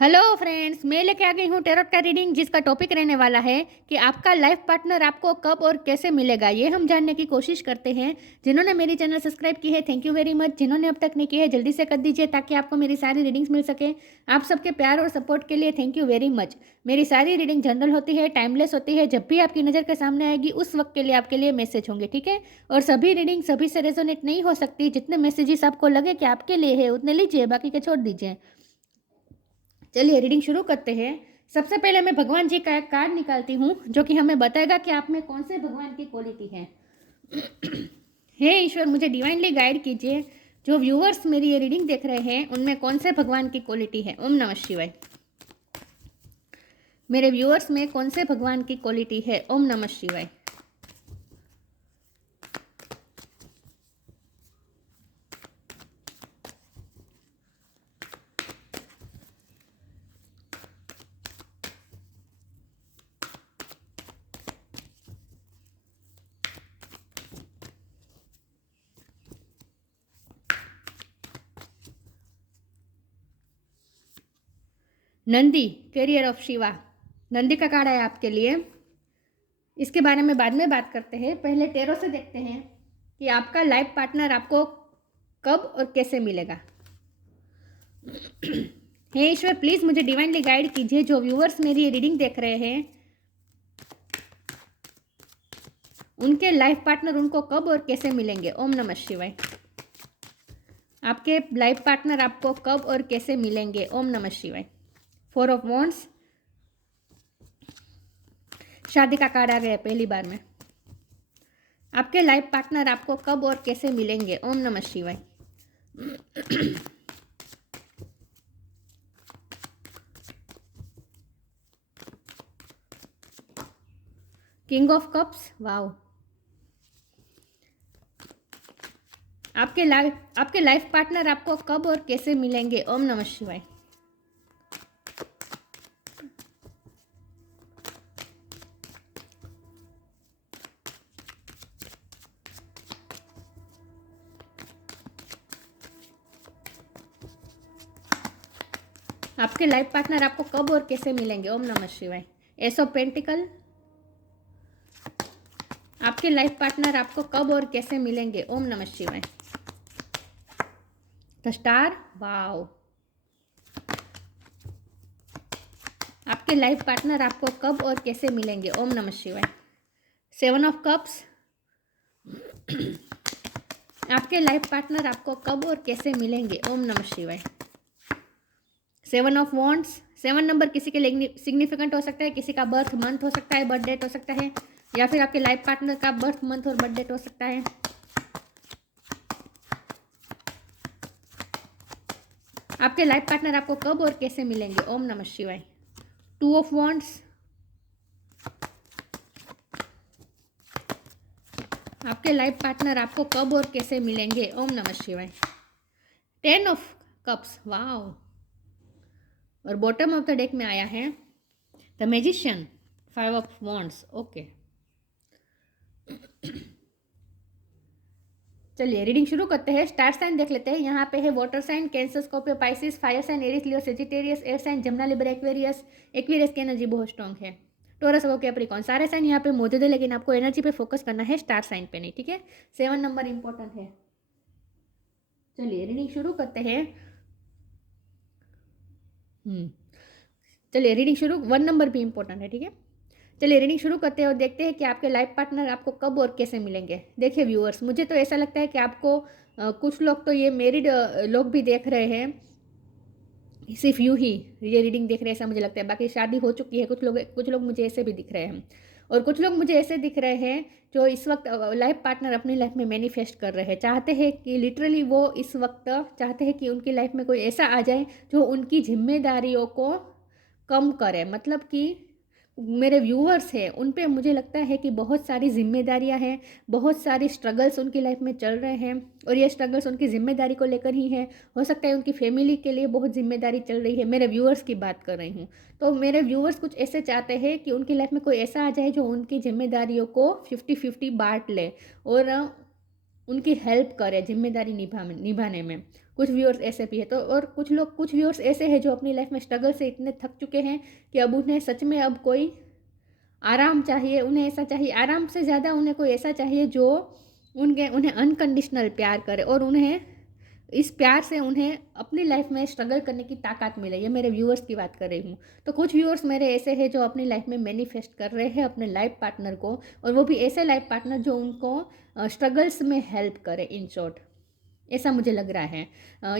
Hello friends, मैं लेके आ गई हूँ टैरोट का रीडिंग जिसका टॉपिक रहने वाला है कि आपका लाइफ पार्टनर आपको कब और कैसे मिलेगा। ये हम जानने की कोशिश करते हैं। जिन्होंने मेरी चैनल सब्सक्राइब की है, थैंक यू वेरी मच। जिन्होंने अब तक नहीं की है, जल्दी से कर दीजिए ताकि आपको मेरी सारी रीडिंग्स मिल सके। आप सबके प्यार और सपोर्ट के लिए थैंक यू वेरी मच। मेरी सारी रीडिंग जनरल होती है, टाइमलेस होती है। जब भी आपकी नज़र के सामने आएगी उस वक्त के लिए आपके लिए मैसेज होंगे, ठीक है। और सभी रीडिंग सभी से रेजोनेट नहीं हो सकती। जितने मैसेजेस आपको लगे कि आपके लिए है उतने लीजिए, बाकी के छोड़ दीजिए। चलिए रीडिंग शुरू करते हैं। सबसे पहले मैं भगवान जी का एक कार्ड निकालती हूँ जो कि हमें बताएगा कि आप में कौन से भगवान की क्वालिटी है। हे ईश्वर, मुझे डिवाइनली गाइड कीजिए। जो व्यूअर्स मेरी ये रीडिंग देख रहे हैं उनमें कौन से भगवान की क्वालिटी है। ओम नमः शिवाय। मेरे व्यूअर्स में कौन से भगवान की क्वालिटी है। ओम नमः शिवाय। Nandi, carrier of Shiva. नंदी का कार्ड है आपके लिए। इसके बारे में बाद में बात करते हैं। पहले टेरो से देखते हैं कि आपका लाइफ पार्टनर आपको कब और कैसे मिलेगा। हे ईश्वर, प्लीज मुझे डिवाइनली गाइड कीजिए। जो व्यूअर्स मेरी ये रीडिंग देख रहे हैं उनके लाइफ पार्टनर उनको कब और कैसे मिलेंगे। ओम नमः शिवाय। आपके लाइफ पार्टनर आपको कब और कैसे मिलेंगे। ओम नमः शिवाय। 4 ऑफ वॉन्ड्स, शादी का कार्ड आ गया पहली बार में। आपके लाइफ पार्टनर आपको कब और कैसे मिलेंगे। ओम नमः शिवाय। King of cups, wow. आपके लाइफ पार्टनर आपको कब और कैसे मिलेंगे। ओम नमः शिवाय। आपके लाइफ पार्टनर आपको कब और कैसे मिलेंगे। ओम नमः शिवाय। एस ऑफ पेंटिकल, आपके लाइफ पार्टनर आपको कब और कैसे मिलेंगे। ओम नमः शिवाय। The star, wow. आपके लाइफ पार्टनर आपको कब और कैसे मिलेंगे। ओम नमः शिवाय। 7 ऑफ कप्स, आपके लाइफ पार्टनर आपको कब और कैसे मिलेंगे। ओम नमः शिवाय। 7 ऑफ वॉन्ड्स, 7 नंबर किसी के लिए सिग्निफिकेंट हो सकता है, किसी का बर्थ मंथ हो सकता है, बर्थ डेट हो सकता है, या फिर आपके लाइफ पार्टनर का बर्थ मंथ और बर्थ डेट हो सकता है। आपके लाइफ पार्टनर आपको कब और कैसे मिलेंगे। ओम नमः शिवाय। 2 ऑफ वॉन्ड्स, आपके लाइफ पार्टनर आपको कब और कैसे मिलेंगे। ओम नमः शिवाय। 10 ऑफ कप्स, वाओ। और बॉटम ऑफ द डेक में आया है the magician, 5 of wands, okay. चलिए रीडिंग शुरू करते हैं। स्टार साइन देख लेते हैं। यहाँ पे है water sign, Cancer, Scorpio, Pisces, fire sign, Aries, Leo, Sagittarius, air sign, Gemini, Libra, Aquarius. Aquarius की एनर्जी बहुत स्ट्रॉन्ग है। टोरस, वो कैप्रिकॉन, सारे साइन यहाँ पे मौजूद है, लेकिन आपको एनर्जी पे फोकस करना है, स्टार साइन पे नहीं, ठीक है। 7 नंबर इंपॉर्टेंट है। चलिए रीडिंग शुरू करते हैं। चलिए रीडिंग शुरू, 1 नंबर भी इंपॉर्टेंट है, ठीक है। चलिए रीडिंग शुरू करते हैं और देखते हैं कि आपके लाइफ पार्टनर आपको कब और कैसे मिलेंगे। देखिए व्यूअर्स, मुझे तो ऐसा लगता है कि आपको कुछ लोग तो ये मैरिड लोग भी देख रहे हैं, सिर्फ यूं ही ये रीडिंग देख रहे हैं ऐसा मुझे लगता है। बाकी शादी हो चुकी है, कुछ लोग मुझे ऐसे भी दिख रहे हैं, और कुछ लोग मुझे ऐसे दिख रहे हैं जो इस वक्त लाइफ पार्टनर अपनी लाइफ में मैनिफेस्ट कर रहे हैं। चाहते हैं कि लिटरली वो इस वक्त चाहते हैं कि उनकी लाइफ में कोई ऐसा आ जाए जो उनकी जिम्मेदारियों को कम करे। मतलब कि मेरे व्यूअर्स हैं उन पे मुझे लगता है कि बहुत सारी जिम्मेदारियां हैं, बहुत सारी स्ट्रगल्स उनकी लाइफ में चल रहे हैं, और ये स्ट्रगल्स उनकी जिम्मेदारी को लेकर ही है। हो सकता है उनकी फैमिली के लिए बहुत जिम्मेदारी चल रही है। मेरे व्यूअर्स की बात कर रही हूँ। तो मेरे व्यूअर्स कुछ ऐसे चाहते हैं कि उनकी लाइफ में कोई ऐसा आ जाए जो उनकी जिम्मेदारियों को 50-50 बांट ले और उनकी हेल्प करे जिम्मेदारी निभाने में। कुछ व्यूअर्स ऐसे भी है। तो और कुछ व्यूअर्स ऐसे हैं जो अपनी लाइफ में स्ट्रगल से इतने थक चुके हैं कि अब उन्हें सच में अब कोई आराम चाहिए। उन्हें ऐसा चाहिए, आराम से ज़्यादा उन्हें कोई ऐसा चाहिए जो उन्हें अनकंडीशनल प्यार करे और उन्हें इस प्यार से उन्हें अपनी लाइफ में स्ट्रगल करने की ताकत मिले। ये मेरे व्यूअर्स की बात कर रही हूँ। तो कुछ व्यूअर्स मेरे ऐसे हैं जो अपनी लाइफ में मैनिफेस्ट कर रहे हैं अपने लाइफ पार्टनर को, और वो भी ऐसे लाइफ पार्टनर जो उनको स्ट्रगल्स में हेल्प करे। इन शॉर्ट ऐसा मुझे लग रहा है।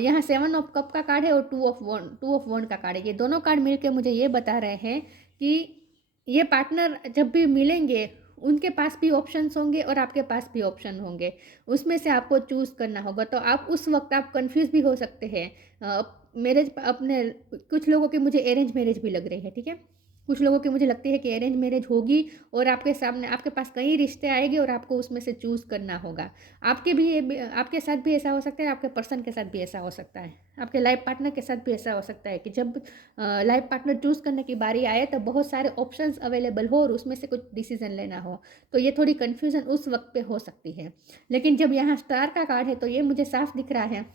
यहाँ 7 ऑफ कप का कार्ड है और 2 ऑफ वॉन्ड का कार्ड है। ये दोनों कार्ड मिलकर मुझे ये बता रहे हैं कि ये पार्टनर जब भी मिलेंगे उनके पास भी ऑप्शंस होंगे और आपके पास भी ऑप्शन होंगे, उसमें से आपको चूज़ करना होगा। तो आप उस वक्त आप कंफ्यूज भी हो सकते हैं। मैरिज अपने कुछ लोगों की मुझे अरेंज मैरिज भी लग रही है, ठीक है। कुछ लोगों की मुझे लगती है कि अरेंज मैरिज होगी और आपके सामने आपके पास कई रिश्ते आएंगे और आपको उसमें से चूज़ करना होगा। आपके साथ भी ऐसा हो सकता है, आपके पर्सन के साथ भी ऐसा हो सकता है, आपके लाइफ पार्टनर के साथ भी ऐसा हो सकता है कि जब लाइफ पार्टनर चूज़ करने की बारी आए तो बहुत सारे ऑप्शंस अवेलेबल हो और उसमें से कुछ डिसीजन लेना हो। तो ये थोड़ी कन्फ्यूज़न उस वक्त पे हो सकती है। लेकिन जब यहाँ स्टार का कार्ड है तो ये मुझे साफ दिख रहा है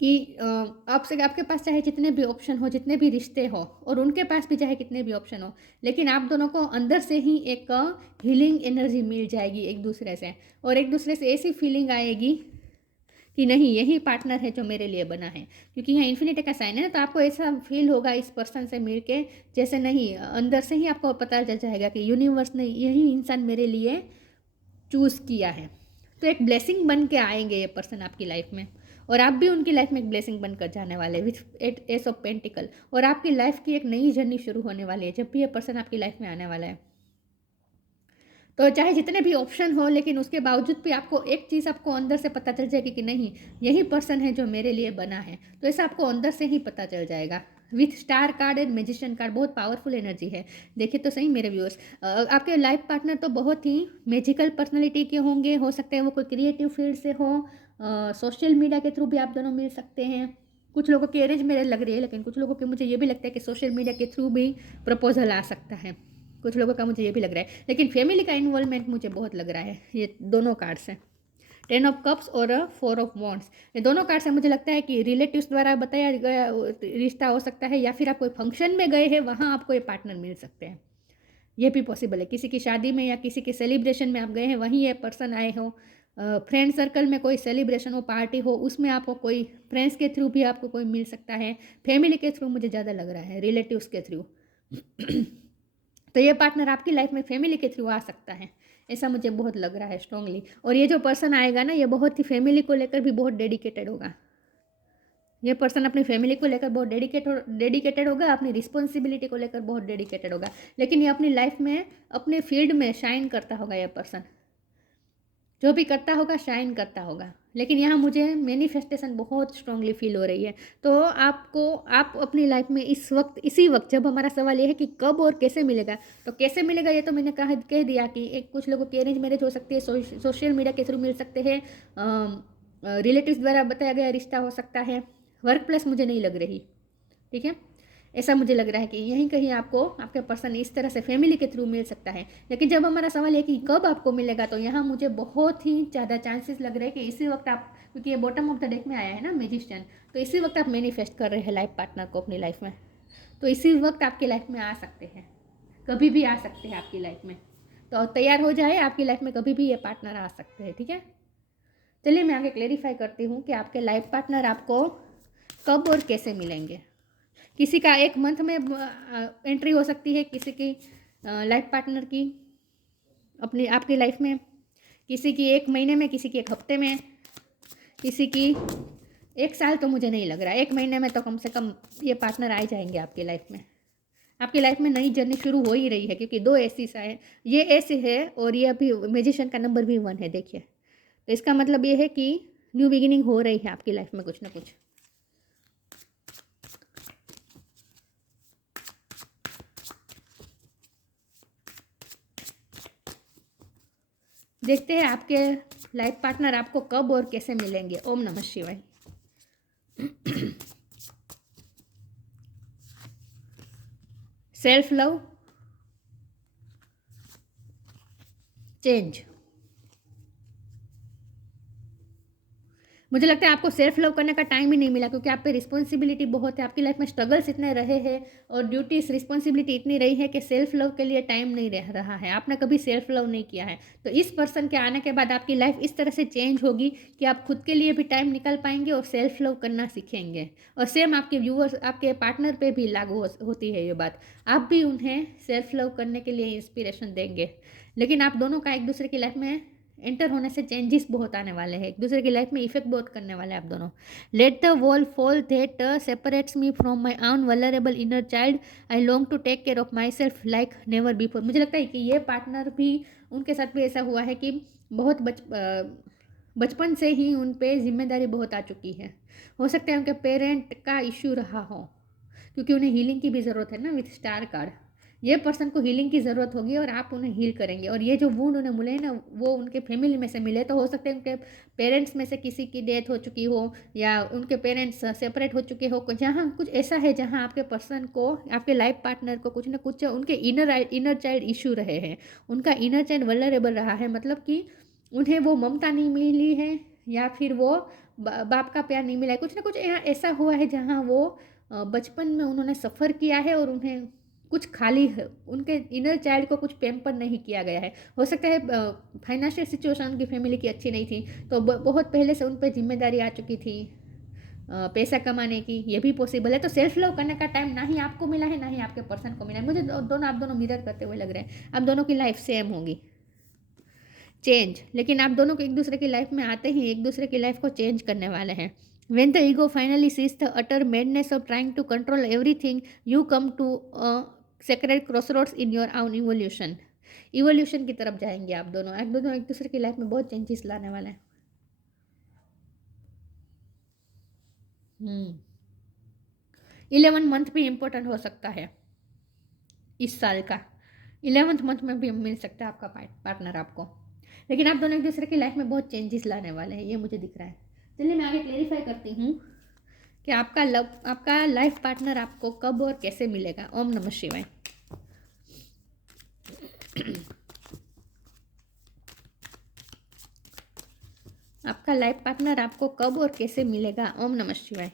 कि आपके पास चाहे जितने भी ऑप्शन हो, जितने भी रिश्ते हो और उनके पास भी चाहे कितने भी ऑप्शन हो, लेकिन आप दोनों को अंदर से ही एक हीलिंग एनर्जी मिल जाएगी एक दूसरे से, और एक दूसरे से ऐसी फीलिंग आएगी कि नहीं यही पार्टनर है जो मेरे लिए बना है। क्योंकि यहाँ इन्फिनिटी का साइन है ना, तो आपको ऐसा फील होगा इस पर्सन से मिल के जैसे नहीं, अंदर से ही आपको पता चल जाएगा कि यूनिवर्स ने यही इंसान मेरे लिए चूज़ किया है। तो एक ब्लेसिंग बन के आएंगे ये पर्सन आपकी लाइफ में, और आप भी उनकी लाइफ में एक ब्लेसिंग बनकर जाने वाले विथ एस ऑफ पेंटिकल। और आपकी लाइफ की एक नई जर्नी शुरू होने वाली है जब भी ये पर्सन आपकी लाइफ में आने वाला है। तो चाहे जितने भी ऑप्शन हो, लेकिन उसके बावजूद भी आपको एक चीज़ आपको अंदर से पता चल जाएगी कि नहीं यही पर्सन है जो मेरे लिए बना है। तो ऐसा आपको अंदर से ही पता चल जाएगा। With star card and magician card, बहुत पावरफुल एनर्जी है। देखिए तो सही मेरे व्यूअर्स, आपके लाइफ पार्टनर तो बहुत ही मैजिकल पर्सनैलिटी के होंगे। हो सकते हैं वो कोई क्रिएटिव फील्ड से हो, सोशल मीडिया के थ्रू भी आप दोनों मिल सकते हैं। कुछ लोगों की अरेंज मैरिज लग रही है, लेकिन कुछ लोगों के मुझे ये भी लगता है कि सोशल मीडिया के थ्रू भी प्रपोजल आ सकता है। कुछ लोगों का मुझे ये भी लग रहा है, लेकिन फैमिली का इन्वॉल्वमेंट मुझे बहुत लग रहा है ये दोनों कार्ड से। 10 ऑफ कप्स और 4 ऑफ वॉन्ड्स, ये दोनों कार्ड से मुझे लगता है कि रिलेटिव्स द्वारा बताया गया रिश्ता हो सकता है, या फिर आप कोई फंक्शन में गए हैं वहाँ आपको ये पार्टनर मिल सकते हैं। ये भी पॉसिबल है, किसी की शादी में या किसी के सेलिब्रेशन में आप गए हैं वहीं ये पर्सन आए हो। फ्रेंड सर्कल में कोई सेलिब्रेशन हो, पार्टी हो, उसमें आपको कोई फ्रेंड्स के थ्रू भी आपको कोई मिल सकता है। फैमिली के थ्रू मुझे ज़्यादा लग रहा है, रिलेटिव्स के थ्रू। तो ये पार्टनर आपकी लाइफ में फैमिली के थ्रू आ सकता है, ऐसा मुझे बहुत लग रहा है स्ट्रांगली। और ये जो पर्सन आएगा ना, ये बहुत ही फैमिली को लेकर भी बहुत डेडिकेटेड होगा। ये पर्सन अपनी फैमिली को लेकर बहुत डेडिकेटेड होगा, अपनी रिस्पॉन्सिबिलिटी को लेकर बहुत डेडिकेटेड होगा। लेकिन ये अपनी लाइफ में अपने फील्ड में शाइन करता होगा। ये पर्सन जो भी करता होगा शाइन करता होगा। लेकिन यहाँ मुझे मैनिफेस्टेशन बहुत स्ट्रांगली फील हो रही है। तो आप अपनी लाइफ में इस वक्त, इसी वक्त, जब हमारा सवाल ये है कि कब और कैसे मिलेगा, तो कैसे मिलेगा ये तो मैंने कह दिया कि एक कुछ लोगों की अरेंज मैरिज हो सकती है, सोशल मीडिया के थ्रू मिल सकते हैं, रिलेटिव्स द्वारा बताया गया रिश्ता हो सकता है, वर्क प्लेस मुझे नहीं लग रही, ठीक है। ऐसा मुझे लग रहा है कि यहीं कहीं आपको आपके पर्सन इस तरह से फैमिली के थ्रू मिल सकता है। लेकिन जब हमारा सवाल है कि कब आपको मिलेगा, तो यहाँ मुझे बहुत ही ज़्यादा चांसेस लग रहे हैं कि इसी वक्त आप, क्योंकि ये बॉटम ऑफ द डेक में आया है ना मैजिशियन, तो इसी वक्त आप मैनिफेस्ट कर रहे हैं लाइफ पार्टनर को अपनी लाइफ में। तो इसी वक्त आपकी लाइफ में आ सकते हैं, कभी भी आ सकते हैं आपकी लाइफ में। तो तैयार हो जाए, आपकी लाइफ में कभी भी ये पार्टनर आ सकते हैं, ठीक है। चलिए मैं आगे क्लेरिफाई करती हूँ कि आपके लाइफ पार्टनर आपको कब और कैसे मिलेंगे। किसी का 1 मंथ में एंट्री हो सकती है, किसी की लाइफ पार्टनर की अपनी आपकी लाइफ में, किसी की 1 महीने में, किसी की 1 हफ्ते में, किसी की 1 साल। तो मुझे नहीं लग रहा, 1 महीने में तो कम से कम ये पार्टनर आ जाएंगे आपकी लाइफ में। आपकी लाइफ में नई जर्नी शुरू हो ही रही है, क्योंकि 2 ऐसी है, ये ऐसे है और ये अभी मैजिशियन का नंबर भी 1 है, देखिए। तो इसका मतलब ये है कि न्यू बिगिनिंग हो रही है आपकी लाइफ में कुछ ना कुछ। देखते हैं आपके लाइफ पार्टनर आपको कब और कैसे मिलेंगे। ओम नमः शिवाय। सेल्फ लव, चेंज, मुझे लगता है आपको सेल्फ लव करने का टाइम ही नहीं मिला, क्योंकि आप पे रिस्पॉन्सिबिलिटी बहुत है, आपकी लाइफ में स्ट्रगल्स इतने रहे हैं और ड्यूटीज रिस्पॉन्सिबिलिटी इतनी रही है कि सेल्फ लव के लिए टाइम नहीं रह रहा है, आपने कभी सेल्फ लव नहीं किया है। तो इस पर्सन के आने के बाद आपकी लाइफ इस तरह से चेंज होगी कि आप खुद के लिए भी टाइम निकाल पाएंगे और सेल्फ लव करना सीखेंगे। और सेम आपके व्यूअर्स, आपके पार्टनर पे भी लागू होती है ये बात। आप भी उन्हें सेल्फ लव करने के लिए इंस्पिरेशन देंगे, लेकिन आप दोनों का एक दूसरे की लाइफ में एंटर होने से चेंजेस बहुत आने वाले हैं, एक दूसरे की लाइफ में इफेक्ट बहुत करने वाले हैं आप दोनों। Let the wall fall that separates me from my own vulnerable inner child, I long to take care of myself like never before. मुझे लगता है कि ये पार्टनर भी, उनके साथ भी ऐसा हुआ है कि बहुत बचपन से ही उन पर जिम्मेदारी बहुत आ चुकी है। हो सकता है उनके पेरेंट का इश्यू रहा हो, क्योंकि उन्हें हीलिंग की भी ज़रूरत है ना विथ स्टार कार्ड। ये पर्सन को हीलिंग की ज़रूरत होगी और आप उन्हें हील करेंगे। और ये जो वुंड उन्हें मिले हैं ना, वो उनके फैमिली में से मिले, तो हो सकता है उनके पेरेंट्स में से किसी की डेथ हो चुकी हो या उनके पेरेंट्स सेपरेट हो चुके हो। जहाँ कुछ ऐसा है जहाँ आपके पर्सन को, आपके लाइफ पार्टनर को कुछ ना कुछ उनके इनर चाइल्ड इशू रहे हैं, उनका इनर चाइल्ड वल्नरेबल रहा है, मतलब कि उन्हें वो ममता नहीं मिली है या फिर वो बाप का प्यार नहीं मिला है। कुछ ना कुछ यहाँ ऐसा हुआ है जहाँ वो बचपन में उन्होंने सफ़र किया है और उन्हें कुछ खाली है, उनके इनर चाइल्ड को कुछ पैम्पर नहीं किया गया है। हो सकता है फाइनेंशियल सिचुएशन उनकी फैमिली की अच्छी नहीं थी, तो बहुत पहले से उन पर जिम्मेदारी आ चुकी थी पैसा कमाने की, ये भी पॉसिबल है। तो सेल्फ लव करने का टाइम ना ही आपको मिला है ना ही आपके पर्सन को मिला है। मुझे दोनों, आप दोनों मिरर करते हुए लग रहे हैं, आप दोनों की लाइफ सेम होगी, चेंज, लेकिन आप दोनों को एक दूसरे की लाइफ में आते ही एक दूसरे की लाइफ को चेंज करने वाले हैं। When the ego finally sees the utter madness of trying to control everything, you come to a sacred crossroads in your own evolution. Evolution की तरफ जाएंगे आप दोनों एक दूसरे की लाइफ में बहुत चेंजेस लाने वाले हैं। 11 मंथ भी इम्पोर्टेंट हो सकता है इस साल का, 11th मंथ में भी मिल सकता है आपका पार्टनर आपको, लेकिन आप दोनों एक दूसरे की लाइफ में बहुत चेंजेस लाने वाले हैं, ये मुझे दिख रहा है। चलिए मैं आगे क्लेरिफाई करती हूँ कि आपका लाइफ पार्टनर आपको कब और कैसे मिलेगा। ओम नमः शिवाय। आपका लाइफ पार्टनर आपको कब और कैसे मिलेगा। ओम नमः शिवाय।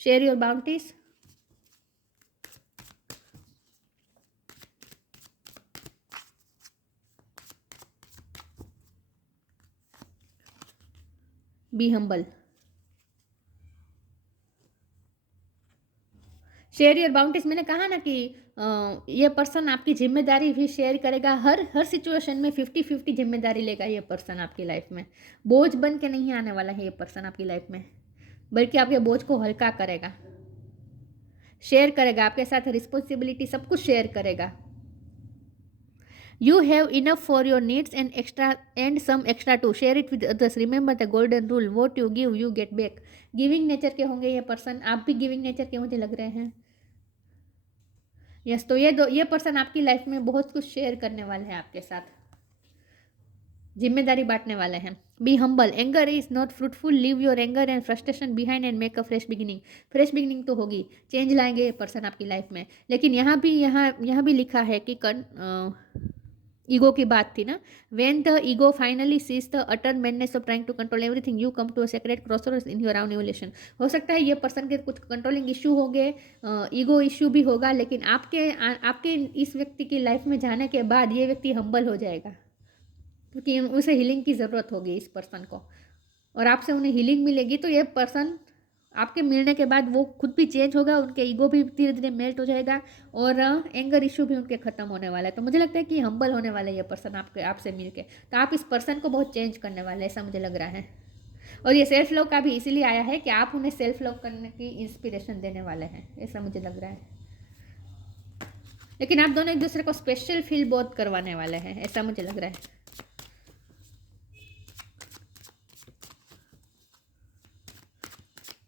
Share your bounties. Be humble. Share your bounties. मैंने कहा ना कि ये पर्सन आपकी जिम्मेदारी भी शेयर करेगा, हर सिचुएशन में 50-50 जिम्मेदारी लेगा ये पर्सन आपकी लाइफ में। बोझ बन के नहीं आने वाला है ये पर्सन आपकी लाइफ में, बल्कि आपके बोझ को हल्का करेगा, शेयर करेगा आपके साथ, रिस्पॉन्सिबिलिटी सब कुछ शेयर करेगा। You have enough for your needs and some extra to share it with others. Remember the golden rule, what you give you get back. Giving nature के होंगे ये पर्सन, आप भी गिविंग नेचर के मुझे लग रहे हैं। यस, तो ये पर्सन आपकी लाइफ में बहुत कुछ शेयर करने वाले हैं आपके साथ, जिम्मेदारी बांटने वाले हैं। Be humble. Anger is not fruitful, leave your anger and frustration behind and make a fresh beginning. Fresh beginning तो होगी, चेंज लाएंगे ये पर्सन आपकी लाइफ में, लेकिन यहाँ भी लिखा है कि ईगो की बात थी ना। When the ego finally ceases the utter madness of trying to control everything, you come to a sacred crossroads in your own evolution. हो सकता है ये पर्सन के कुछ कंट्रोलिंग इशू हो गए, ईगो इशू भी होगा, लेकिन आपके इस व्यक्ति की लाइफ में जाने के बाद ये व्यक्ति हम्बल हो जाएगा, क्योंकि उसे हीलिंग की ज़रूरत होगी इस पर्सन को, और आपसे उन्हें हीलिंग मिलेगी। तो ये पर्सन आपके मिलने के बाद वो खुद भी चेंज होगा, उनके ईगो भी धीरे धीरे मेल्ट हो जाएगा और एंगर इशू भी उनके ख़त्म होने वाला है। तो मुझे लगता है कि हम्बल होने वाला है ये पर्सन आपसे मिलके, तो आप इस पर्सन को बहुत चेंज करने वाले हैं, ऐसा मुझे लग रहा है। और ये सेल्फ लव का भी इसीलिए आया है कि आप उन्हें सेल्फ लव करने की इंस्पिरेशन देने वाले हैं, ऐसा मुझे लग रहा है। लेकिन आप दोनों एक दूसरे को स्पेशल फील बहुत करवाने वाले हैं, ऐसा मुझे लग रहा है।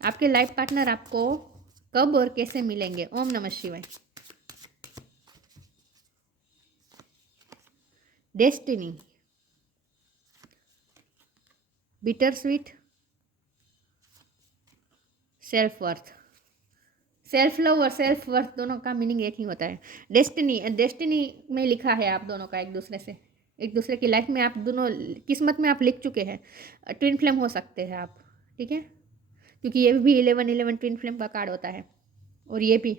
आपके लाइफ पार्टनर आपको कब और कैसे मिलेंगे। ओम नमः शिवाय। Destiny, bitter sweet, self worth. Self love और सेल्फ वर्थ दोनों का मीनिंग एक ही होता है। डेस्टिनी में लिखा है आप दोनों का एक दूसरे से, एक दूसरे की लाइफ में आप दोनों किस्मत में आप लिख चुके हैं, ट्विन फ्लेम हो सकते हैं आप, ठीक है, क्योंकि ये भी 11-11 ट्विन फ्लेम का कार्ड होता है, और ये भी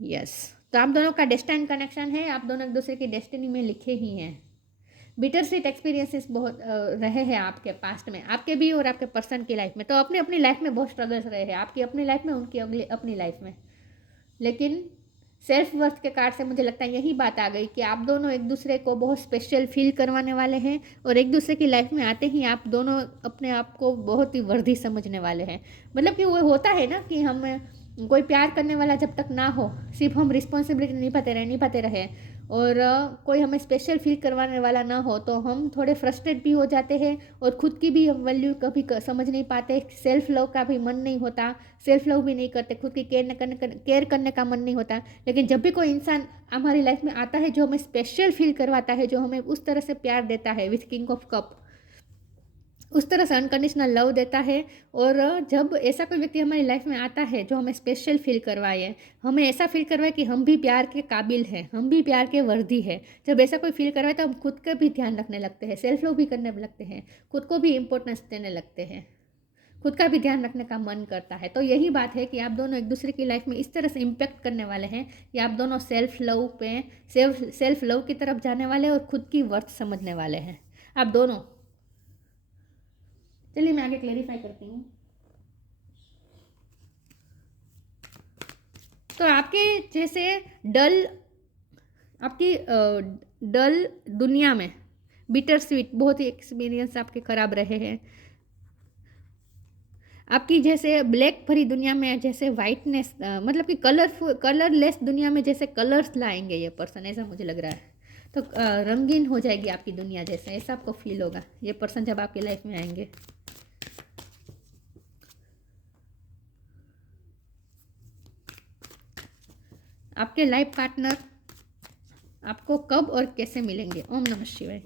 यस। तो आप दोनों का डेस्टिनी कनेक्शन है, आप दोनों एक दूसरे की डेस्टिनी में लिखे ही हैं। बिटर स्वीट एक्सपीरियंसेस बहुत रहे हैं आपके पास्ट में, आपके भी और आपके पर्सन की लाइफ में। तो अपनी अपनी लाइफ में बहुत स्ट्रगल्स रहे हैं, आपकी अपनी लाइफ में, उनकी अगली अपनी लाइफ में। लेकिन सेल्फ वर्थ के कार्ड से मुझे लगता है यही बात आ गई कि आप दोनों एक दूसरे को बहुत स्पेशल फील करवाने वाले हैं, और एक दूसरे की लाइफ में आते ही आप दोनों अपने आप को बहुत ही वर्दी समझने वाले हैं। मतलब कि वो होता है ना कि हम कोई प्यार करने वाला जब तक ना हो, सिर्फ हम रिस्पॉन्सिबिलिटी निभाते रहे और कोई हमें स्पेशल फील करवाने वाला ना हो, तो हम थोड़े फ्रस्ट्रेट भी हो जाते हैं और खुद की भी हम वैल्यू कभी समझ नहीं पाते, सेल्फ लव का भी मन नहीं होता, सेल्फ लव भी नहीं करते, खुद की केयर करने का मन नहीं होता। लेकिन जब भी कोई इंसान हमारी लाइफ में आता है जो हमें स्पेशल फील करवाता है, जो हमें उस तरह से प्यार देता है विथ किंग ऑफ कप, उस तरह से अनकंडीशनल लव देता है, और जब ऐसा कोई व्यक्ति हमारी लाइफ में आता है जो हमें स्पेशल फील करवाए, हमें ऐसा फील करवाए कि हम भी प्यार के काबिल हैं, हम भी प्यार के वर्दी है, जब ऐसा कोई फील करवाए तो हम खुद का भी ध्यान रखने लगते हैं, सेल्फ लव भी करने लगते हैं, खुद को भी इम्पोर्टेंस देने लगते हैं, खुद का भी ध्यान रखने का मन करता है। तो यही बात है कि आप दोनों एक दूसरे की लाइफ में इस तरह से इम्पैक्ट करने वाले हैं कि आप दोनों सेल्फ लव की तरफ जाने वाले हैं और खुद की वर्थ समझने वाले हैं आप दोनों। चलिए मैं आगे क्लेरिफाई करती हूँ। तो आपके जैसे डल दुनिया में बिटर स्वीट बहुत ही एक्सपीरियंस आपके खराब रहे हैं, आपकी जैसे ब्लैक भरी दुनिया में जैसे वाइटनेस, मतलब कि कलरलेस दुनिया में जैसे कलर्स लाएंगे ये पर्सन, ऐसा मुझे लग रहा है। तो रंगीन हो जाएगी आपकी दुनिया जैसे, ऐसा आपको फील होगा ये पर्सन जब आपकी लाइफ में आएंगे। आपके लाइफ पार्टनर आपको कब और कैसे मिलेंगे? ओम नमः शिवाय।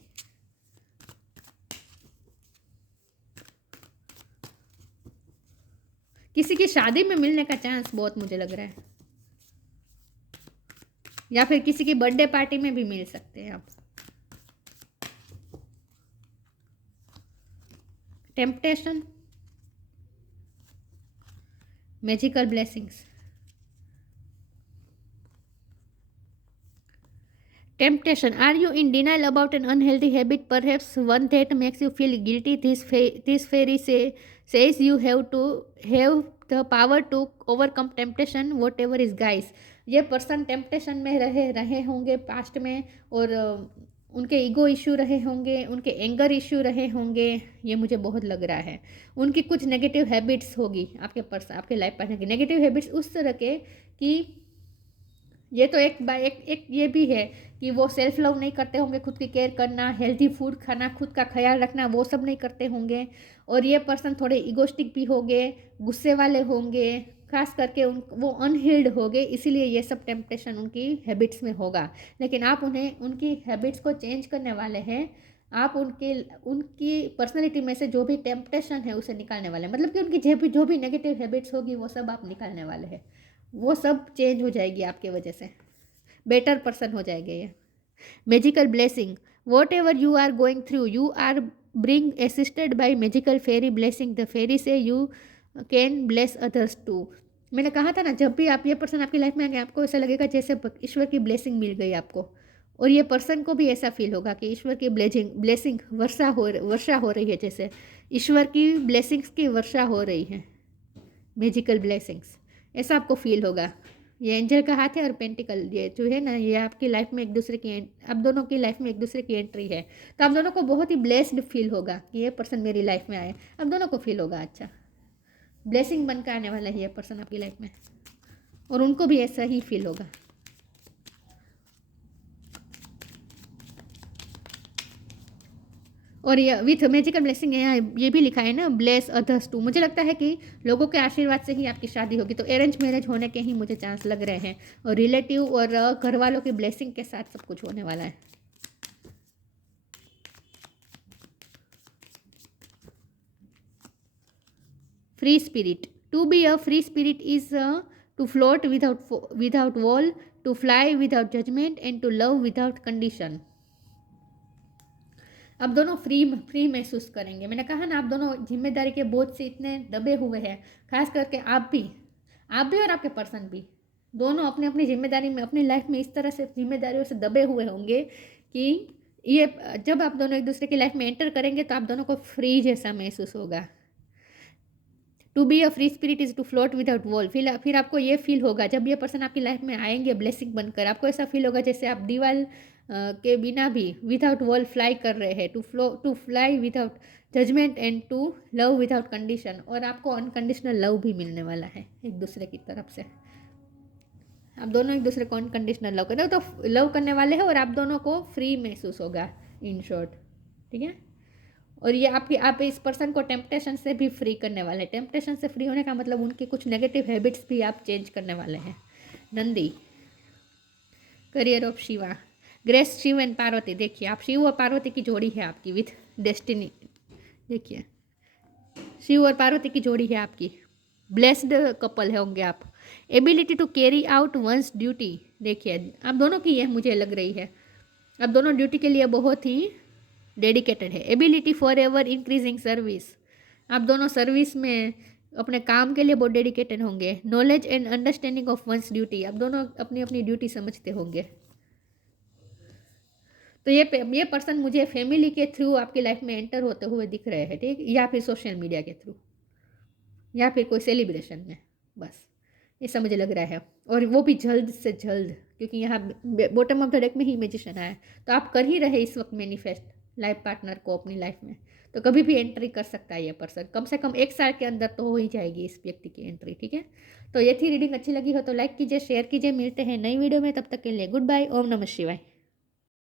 किसी की शादी में मिलने का चांस बहुत मुझे लग रहा है, या फिर किसी की बर्थडे पार्टी में भी मिल सकते हैं आप। Temptation, magical blessings. Temptation. Are you in denial about an unhealthy habit, perhaps one that makes you feel guilty? This fairy says you have the power to overcome temptation, whatever is guys. ये person temptation में रहे होंगे past में, और उनके ego issue रहे होंगे, उनके एंगर इशू रहे होंगे, ये मुझे बहुत लग रहा है। उनकी कुछ नेगेटिव हैबिट्स होगी, आपके लाइफ पार्टनर की नेगेटिव हैबिट्स उस तरह के कि ये तो एक ये भी है कि वो सेल्फ लव नहीं करते होंगे, खुद की केयर करना, हेल्दी फूड खाना, खुद का ख्याल रखना, वो सब नहीं करते होंगे। और ये पर्सन थोड़े इगोस्टिक भी होंगे, गुस्से वाले होंगे, खास करके वो अनहील्ड होंगे, इसीलिए ये सब टेम्पटेशन उनकी हैबिट्स में होगा। लेकिन आप उन्हें उनकी हैबिट्स को चेंज करने वाले हैं, आप उनकी पर्सनैलिटी में से जो भी टेम्पटेशन है उसे निकालने वाले हैं। मतलब कि उनकी जो भी नेगेटिव हैबिट्स होगी वो सब आप निकालने वाले हैं, वो सब चेंज हो जाएगी आपके वजह से, बेटर पर्सन हो जाएंगे ये। Magical blessing, whatever you are going through you are being assisted by magical fairy blessing, the fairy से you can bless others too. मैंने कहा था ना, जब भी आप ये पर्सन आपकी लाइफ में आएंगे आपको ऐसा लगेगा जैसे ईश्वर की ब्लेसिंग मिल गई आपको, और ये पर्सन को भी ऐसा फील होगा कि ईश्वर की ब्लेसिंग वर्षा हो रही है, जैसे ईश्वर की ब्लेसिंग्स की वर्षा हो रही है, मैजिकल ब्लेसिंग्स, ऐसा आपको फील होगा। ये एंजल का हाथ है और पेंटिकल ये जो है ना, ये आपकी लाइफ में एक दूसरे की, आप दोनों की लाइफ में एक दूसरे की एंट्री है। तो आप दोनों को बहुत ही ब्लेस्ड फील होगा कि ये पर्सन मेरी लाइफ में आए, आप दोनों को फील होगा अच्छा, ब्लेसिंग बनकर आने वाला है ये पर्सन आपकी लाइफ में, और उनको भी ऐसा ही फील होगा। और ये विथ मैजिकल ब्लेसिंग है, यहाँ ये भी लिखा है ना, ब्लेस अदर्स टू। मुझे लगता है कि लोगों के आशीर्वाद से ही आपकी शादी होगी, तो अरेंज मैरिज होने के ही मुझे चांस लग रहे हैं, और रिलेटिव और घर वालों की ब्लेसिंग के साथ सब कुछ होने वाला है। Free spirit, to be a free spirit is to float without wall, to fly without judgement, and to love without condition. आप दोनों फ्री फ्री महसूस करेंगे। मैंने कहा ना, आप दोनों जिम्मेदारी के बोझ से इतने दबे हुए हैं, खास करके आप भी और आपके पर्सन भी, दोनों अपनी अपनी जिम्मेदारी में, अपनी लाइफ में इस तरह से जिम्मेदारियों से दबे हुए होंगे कि ये जब आप दोनों एक दूसरे की लाइफ में एंटर करेंगे तो आप दोनों को फ्री जैसा महसूस होगा। To be a free spirit is to float without wall. फिर आपको ये फील होगा, जब ये पर्सन आपकी लाइफ में आएंगे ब्लेसिंग बनकर, आपको ऐसा फील होगा जैसे आप दीवार के बिना भी विदाउट वॉल फ्लाई कर रहे हैं, to fly without judgement and to love without condition. और आपको अनकंडीशनल लव भी मिलने वाला है एक दूसरे की तरफ से। आप दोनों एक दूसरे को अनकंडीशनल लव करते हो, तो लव करने वाले हैं और आप दोनों को फ्री महसूस होगा, इन शॉर्ट। ठीक है। और ये आप इस पर्सन को टेम्पटेशन से भी फ्री करने वाले हैं। टेम्पटेशन से फ्री होने का मतलब उनके कुछ नेगेटिव हैबिट्स भी आप चेंज करने वाले हैं। Nandi, carrier of Shiva, grace, Shiv and Parvati. देखिए, आप शिव और पार्वती की जोड़ी है आपकी विथ डेस्टिनी। देखिए, शिव और पार्वती की जोड़ी है आपकी, ब्लेस्ड कपल है होंगे आप। Ability to carry out one's duty. देखिए, आप दोनों की यह मुझे लग रही है, आप दोनों ड्यूटी के लिए बहुत ही डेडिकेटेड है। Ability for ever increasing service. आप दोनों सर्विस में अपने काम के लिए बहुत डेडिकेटेड होंगे। Knowledge and understanding of once duty. आप दोनों अपनी अपनी ड्यूटी समझते होंगे। तो ये पर्सन मुझे फैमिली के थ्रू आपकी लाइफ में एंटर होते हुए दिख रहे हैं, ठीक, या फिर सोशल मीडिया के थ्रू, या फिर कोई सेलिब्रेशन में, बस ऐसा मुझे लग रहा है। और वो भी जल्द से जल्द, क्योंकि यहाँ बॉटम ऑफ द डेक में ही मैजिशियन आया है। तो आप कर ही रहे इस वक्त मैनिफेस्ट लाइफ पार्टनर को अपनी लाइफ में, तो कभी भी एंट्री कर सकता है ये पर्सन। कम से कम 1 साल के अंदर तो हो ही जाएगी इस व्यक्ति की एंट्री। ठीक है। तो ये थी रीडिंग, अच्छी लगी हो तो लाइक कीजिए, शेयर कीजिए। मिलते हैं नई वीडियो में, तब तक के लिए गुड बाय। ओम नमः शिवाय।